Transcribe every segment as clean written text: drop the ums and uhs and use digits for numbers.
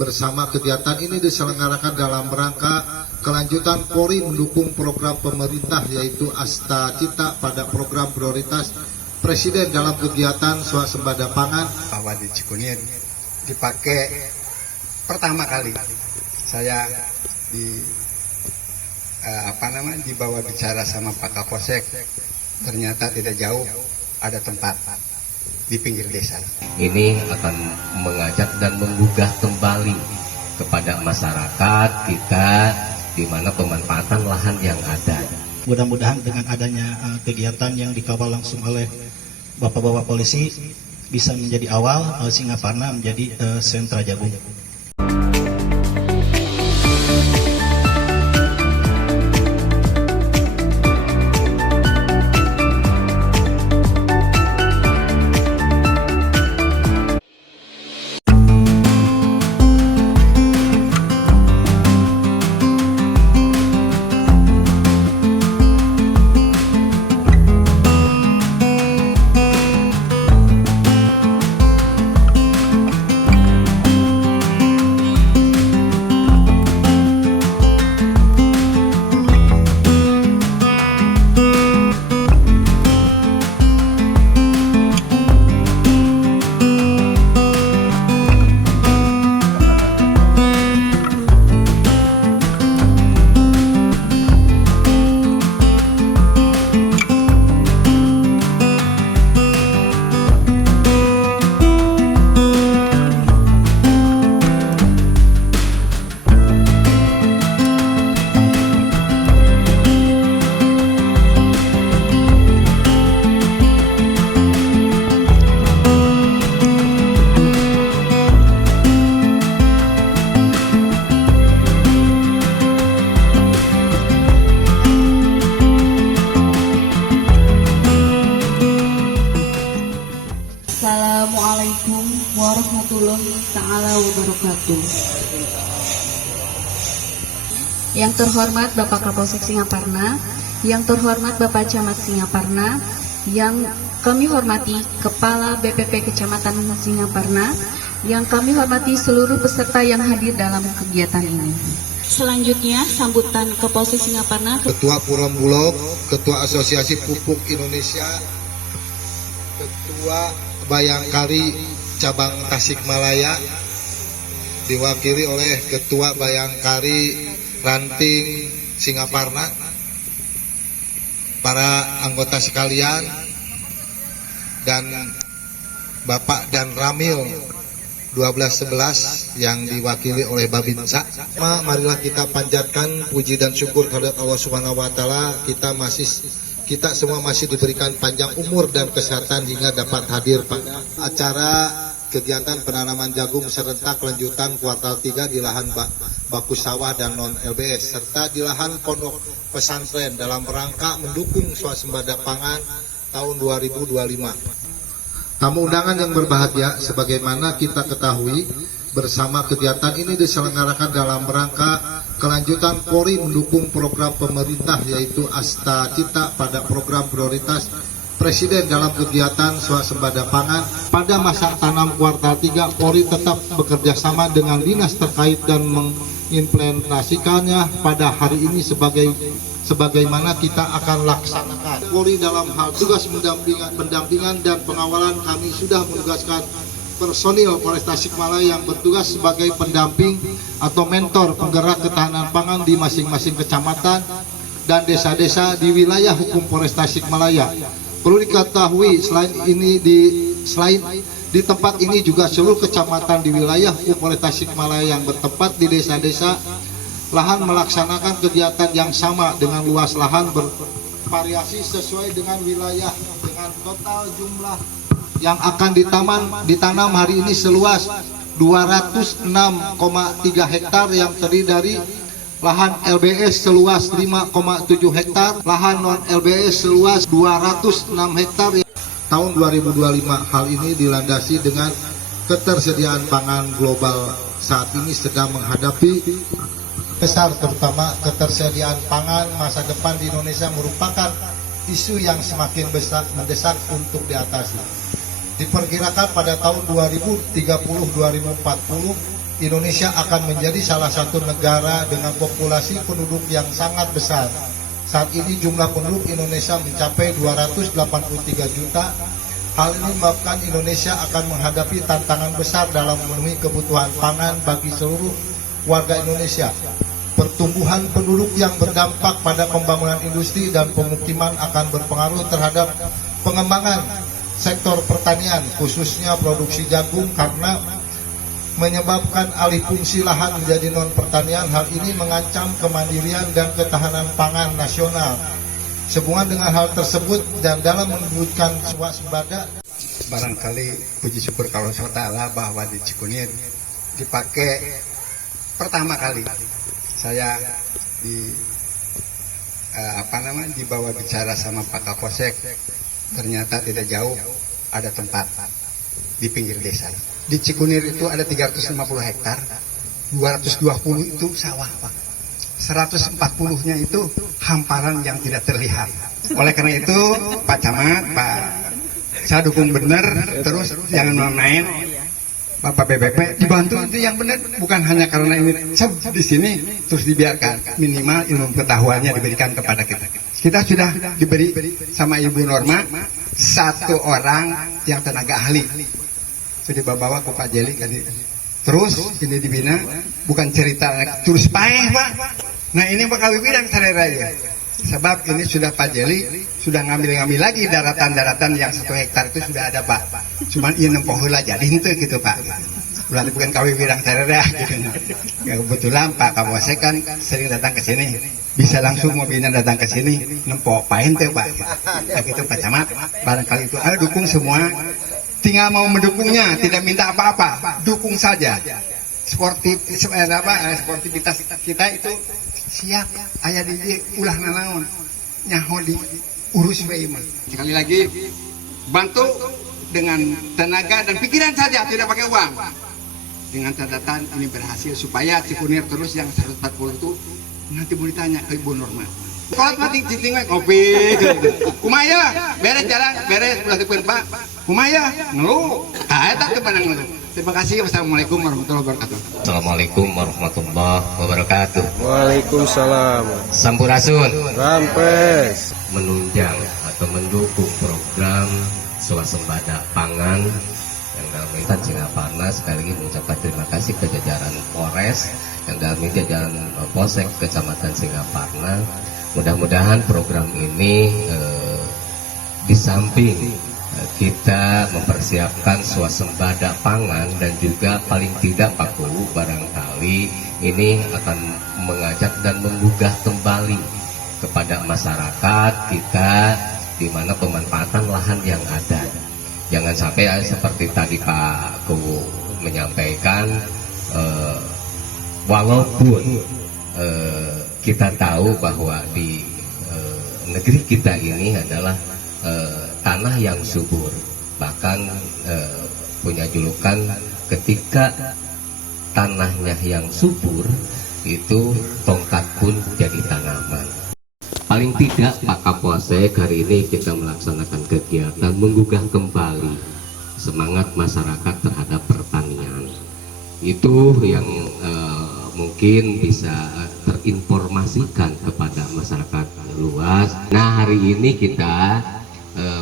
bersama kegiatan ini diselenggarakan dalam rangka kelanjutan Polri mendukung program pemerintah yaitu Asta Cita pada program prioritas Presiden dalam kegiatan swasembada pangan. Bahwa di Cikunir dipakai pertama kali saya dibawa bicara sama Pak Kapolsek, ternyata tidak jauh ada tempat di pinggir desa. Ini akan mengajak dan menggugah kembali kepada masyarakat kita di mana pemanfaatan lahan yang ada. Mudah-mudahan dengan adanya kegiatan yang dikawal langsung oleh Bapak-bapak polisi bisa menjadi awal Singaparna menjadi sentra jagung. Assalamualaikum warahmatullahi ta'ala wabarakatuh. Yang terhormat Bapak Kapolsek Singaparna, yang terhormat Bapak Camat Singaparna, yang kami hormati Kepala BPP Kecamatan Singaparna, yang kami hormati seluruh peserta yang hadir dalam kegiatan ini. Selanjutnya sambutan Kapolsek Singaparna, Ketua Puram Bulog, Ketua Asosiasi Pupuk Indonesia, Ketua Bayangkari Cabang Tasikmalaya, diwakili oleh Ketua Bayangkari Ranting Singaparna, para anggota sekalian, dan Bapak dan Ramil 1211 yang diwakili oleh Babinsa. Marilah kita panjatkan puji dan syukur kepada Allah Subhanahu wa taala. Kita semua masih diberikan panjang umur dan kesehatan hingga dapat hadir pada acara kegiatan penanaman jagung serentak lanjutan kuartal 3 di lahan baku sawah dan non LBS serta di lahan pondok pesantren dalam rangka mendukung swasembada pangan tahun 2025. Tamu undangan yang berbahagia, sebagaimana kita ketahui bersama kegiatan ini diselenggarakan dalam rangka kelanjutan Polri mendukung program pemerintah yaitu Asta Cita pada program prioritas Presiden dalam kegiatan swasembada pangan. Pada masa tanam kuartal 3, Polri tetap bekerja sama dengan dinas terkait dan mengimplementasikannya pada hari ini sebagaimana kita akan laksanakan. Polri dalam hal tugas pendampingan dan pengawalan, kami sudah menugaskan personil Polres Tasikmalaya yang bertugas sebagai pendamping atau mentor penggerak ketahanan pangan di masing-masing kecamatan dan desa-desa di wilayah hukum Polres Tasikmalaya. Perlu diketahui selain di tempat ini juga seluruh kecamatan di wilayah hukum Polres Tasikmalaya yang bertempat di desa-desa lahan melaksanakan kegiatan yang sama dengan luas lahan bervariasi sesuai dengan wilayah dengan total jumlah yang akan ditanam hari ini seluas 206,3 hektar yang terdiri dari lahan LBS seluas 5,7 hektar, lahan non LBS seluas 206 hektar. Tahun 2025 hal ini dilandasi dengan ketersediaan pangan global saat ini sedang menghadapi besar, terutama ketersediaan pangan masa depan di Indonesia merupakan isu yang semakin mendesak untuk diatasi. Diperkirakan pada tahun 2030-2040 Indonesia akan menjadi salah satu negara dengan populasi penduduk yang sangat besar. Saat ini jumlah penduduk Indonesia mencapai 283 juta. Hal ini menyebabkan Indonesia akan menghadapi tantangan besar dalam memenuhi kebutuhan pangan bagi seluruh warga Indonesia. Pertumbuhan penduduk yang berdampak pada pembangunan industri dan pemukiman akan berpengaruh terhadap pengembangan sektor pertanian, khususnya produksi jagung, karena menyebabkan alih fungsi lahan menjadi non pertanian. Hal ini mengancam kemandirian dan ketahanan pangan nasional. Sehubungan dengan hal tersebut dan dalam mewujudkan swasembada, Barangkali puji syukur kalau SWT bahwa di Cikunir dipakai pertama kali saya dibawa bicara sama Pak Kapolsek. Ternyata tidak jauh ada tempat di pinggir desa. Di Cikunir itu ada 350 hektar, 220 itu sawah, Pak. 140-nya itu hamparan yang tidak terlihat. Oleh karena itu, Pak Camat, saya dukung benar, terus jangan main. Bapak BPP dibantu itu yang benar, bukan hanya karena ini di sini terus dibiarkan. Minimal ilmu pengetahuannya diberikan kepada kita. Kita sudah diberi sama Ibu Norma satu orang yang tenaga ahli. Sudah dibawa ke Pak Jeli tadi. Terus ini dibina, bukan cerita terus paeh, Pak. Nah ini bakal bilang saya raya. Sebab ini sudah Pak Jeli sudah ngambil lagi daratan-daratan yang 1 hektar itu sudah ada, Pak. Cuman ini nempoh heula jadi henteu gitu, Pak. Berarti bukan kawi wirang sararea gitu. Ya, kebetulan Pak Kapolsek kan sering datang ke sini. Bisa langsung mobilnya datang ke sini nempoh paen teh, Pak. Ya gitu Pak Camat. Barangkali itu ayo dukung semua. Tinggal mau mendukungnya, tidak minta apa-apa, dukung saja. Sportivitas kita itu siap, ayah di ulah nanaon, nyaho di urus bayi. Sekali lagi, bantu dengan tenaga dan pikiran saja, tidak pakai uang. Dengan catatan ini berhasil supaya Cikunir terus yang 140 itu nanti mau ditanya ke Ibu Norma. Kalau mati citing kopi, kumaya, beres jalan, beres pulang ke Pak, kumaya, ngeluh, tak kepanang ngeluh. Terima kasih. Wassalamualaikum warahmatullahi wabarakatuh. Assalamualaikum warahmatullahi wabarakatuh. Waalaikumsalam. Sampurasun. Rampes. Menunjang atau mendukung program swasembada pangan yang dalam ini Singaparna, sekali lagi mengucapkan terima kasih ke jajaran Polres yang dalam ini jajaran Polsek Kecamatan Singaparna. Mudah-mudahan program ini di samping kita mempersiapkan swasembada pangan dan juga paling tidak Pak Kuwu barangkali ini akan mengajak dan menggugah kembali kepada masyarakat kita di mana pemanfaatan lahan yang ada. Jangan sampai seperti tadi Pak Kuwu menyampaikan, walaupun kita tahu bahwa di negeri kita ini adalah tanah yang subur, bahkan punya julukan ketika tanahnya yang subur itu tongkat pun jadi tanaman. Paling tidak Pak Kapolsek hari ini kita melaksanakan kegiatan menggugah kembali semangat masyarakat terhadap pertanian. Itu yang mungkin bisa terinformasikan kepada masyarakat luas. Nah hari ini kita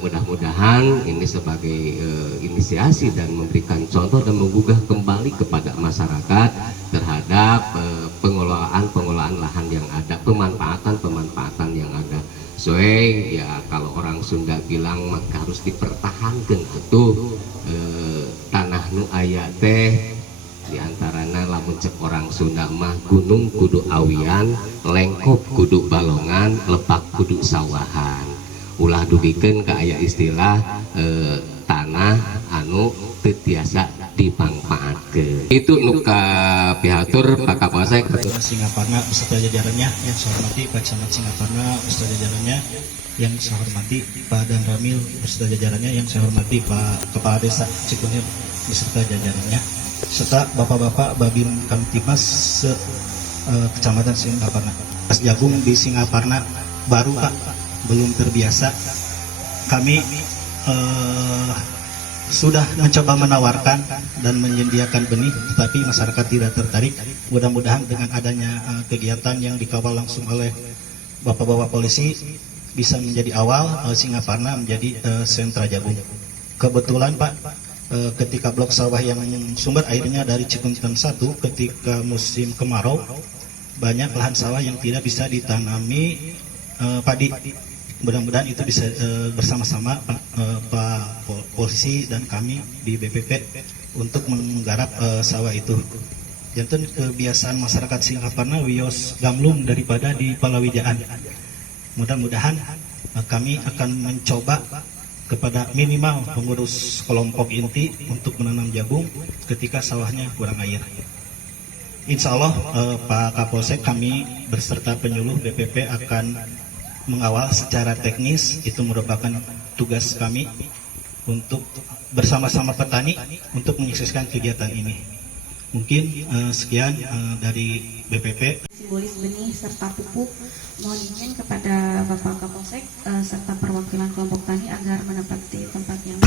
mudah-mudahan ini sebagai inisiasi dan memberikan contoh dan menggugah kembali kepada masyarakat terhadap pengelolaan lahan yang ada, pemanfaatan yang ada. Soalnya ya kalau orang Sunda bilang maka harus dipertahankan itu tanah nu aya teh. Di antaranya lamun cek orang Sunda mah gunung kudu awian, lengkop kudu balongan, lebak kudu sawahan. Ulah dudikeun ka aya istilah tanah anu teu tiasa dipangpaatkeun. Itu nu kapihatur Pak Kapolsek Singaparna beserta jajarannya yang saya hormati Pak Camat Singaparna beserta jajarannya yang saya hormati Pak Dan Ramil beserta jajarannya yang saya hormati Pak Kepala Desa Cikunir beserta jajarannya serta bapak-bapak Babin Kamtibmas Kecamatan Singaparna. Pas jagung di Singaparna baru Pak, belum terbiasa. Kami sudah mencoba menawarkan dan menyediakan benih, tetapi masyarakat tidak tertarik. Mudah-mudahan dengan adanya kegiatan yang dikawal langsung oleh Bapak-Bapak polisi bisa menjadi awal Singaparna menjadi sentra jagung. Kebetulan Pak, ketika blok sawah yang sumber airnya dari Cikunten 1 ketika musim kemarau, banyak lahan sawah yang tidak bisa ditanami padi. Mudah-mudahan itu bisa bersama-sama Pak Polisi dan kami di BPP untuk menggarap sawah itu. Janten kebiasaan masyarakat Singaparna wios gamlung daripada di palawijaan. Mudah-mudahan kami akan mencoba kepada minimal pengurus kelompok inti untuk menanam jagung ketika sawahnya kurang air. Insya Allah Pak Kapolsek kami beserta penyuluh BPP akan mengawal secara teknis. Itu merupakan tugas kami untuk bersama-sama petani untuk menyukseskan kegiatan ini. Mungkin sekian dari BPP. Simbolis benih serta pupuk, mohon izin kepada Bapak Kapolsek serta perwakilan kelompok tani agar menempati tempat yang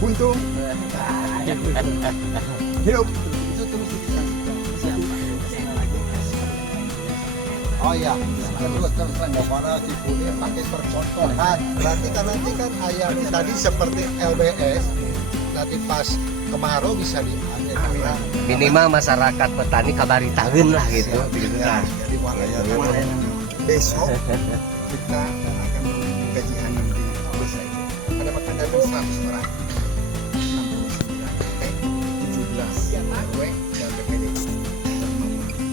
buntung. Hidup. Oh iya, terus pokoknya Cikunir pakai percontohan. Berarti kan nanti kan ayam tadi seperti LBS, nanti pas kemarau bisa diambil. Minimal masyarakat petani kabaritakeun lah gitu. Ya, jadi warnanya Besok kita akan kajian di desa itu. Ada pertandaan 100 orang. 69 RT, 17 RW dan BPD.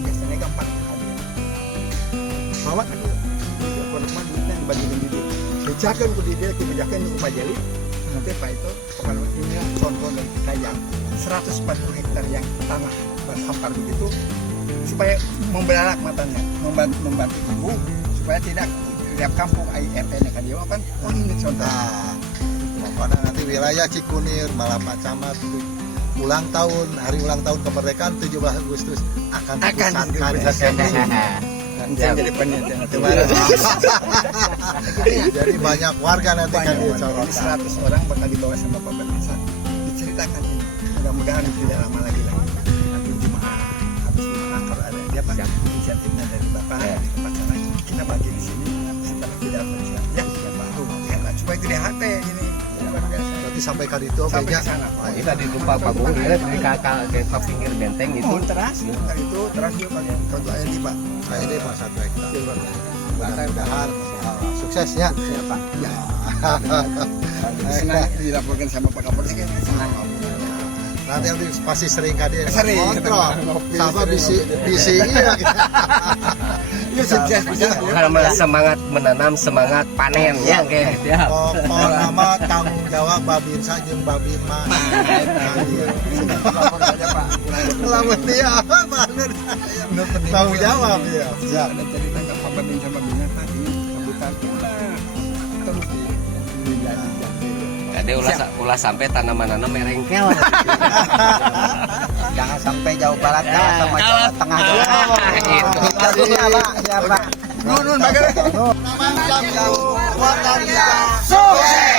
Biasanya gampang hadir. Mawat hadir. Pertemuan duitnya dibagikan di dia. Dicakan ke dia, kebijakan di Upajali. Nanti Pak itu kepala ini contoh dan kayang 140 hektar yang tanah berhampar begitu supaya membelalak matanya, membantu ibu supaya tidak tiap kampung RT-nya kan dia kan oh ini contoh. Pokoknya nanti wilayah Cikunir, Malapa Camat ulang tahun, hari ulang tahun kemerdekaan 17 Agustus akan dipusatkan. Jadi penelitian Jadi banyak warga nanti kan banyak dicorot. 100 orang bakal dibawa sama Bapak Desa diceritakan ini mudah-mudahan tidak lama lagi nanti Jumat habis Jumat kalau ada dia Pak insentifnya dari Bapak di tempat sana kita bagi di sini setelah tidak berjalan ya Pak ya Pak supaya tidak HP ini luar biasa. Berarti sampai kali itu Sampai kayaknya ke sana Pak. Kita di Tupak Pagung lihat di ke pinggir benteng itu. Oh, teras itu teras juga Pak yang contoh aja di Pak. nah ini Pak 1 hektar. Mudah-mudahan sukses ya. Pak. Ya. Senang dilaporkan sama Pak Kapolres kan senang. Nanti pasti sering kali Sering. kontrol sama bisi iya. Ya sukses bisa. Karena semangat menanam, semangat panen ya kayak ya. Pokok nama tanggung jawab Babinsa jeung Babinma. Lapor saja Pak. Selamat dia tanggung jawab ya. Ya, ada cerita ke Pak Babin sama Bina tadi sambutan terus dilanjut. Kade ulah sampai tanaman-tanaman merengkel. Jangan sampai jauh barat, jangan sama Jawa Tengah. Gitu. Siapa? Nun bagaimana? Nama yang warga Sukses.